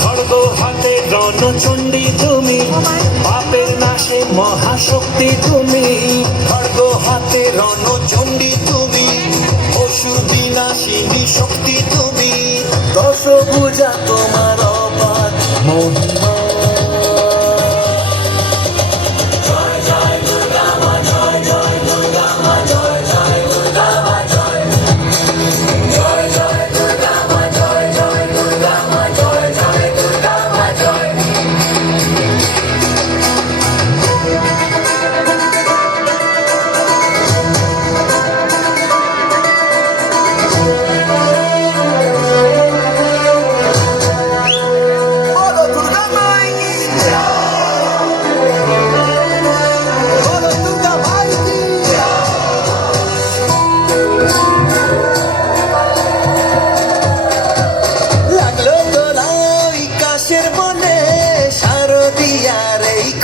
খড়গ হাতে রণচণ্ডী তুমি, পাপের নাশে মহাশক্তি তুমি। খড়গ হাতে রণচণ্ডী তুমি, অসুর বিনাশিনী শক্তি তুমি। দশভুজা তোমার অপার মহিমা।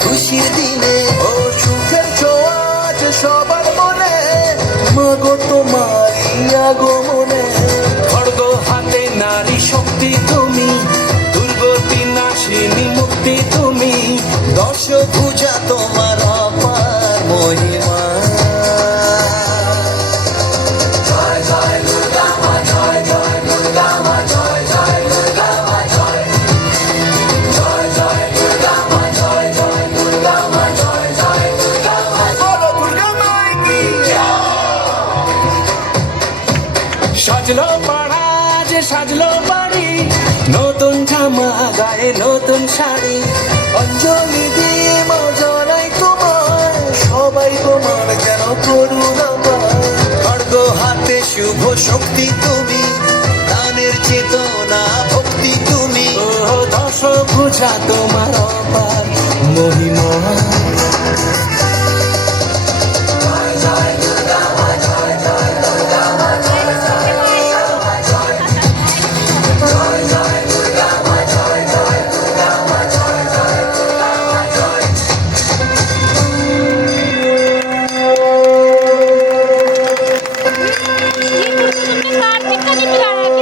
খুশির দিনে ও সুখের ছোঁয়াজ সবার মনে, মাগো তোমারি আগমনে। খড়গ হাতে নারী শক্তি তুমি, দুর্গতি নাশিনী মুক্তি তুমি। দশভুজা তোমার অপার মহিমা। জয় জয় দুর্গা মা, জয় জয় দুর্গা মা, জয় জয় দুর্গা মা, জয় জয় জয় দুর্গা মা, জয় জয় দুর্গা মা, জয় জয় দুর্গা মা। বলো দুর্গা মাই কি সাজলো পাড়া যে সাজলো বাড়ি, নতুন জামা গায়ে নতুন শাড়ি। অঞ্জলি দিয়ে মা জানাই তোমার, সবাই তোমার যেন করুণা পায়। খড়গ হাতে শুভ শক্তি তুমি, দানের চেতনা ভক্তি তুমি। ও দশভুজা তোমার অপার মহিমা।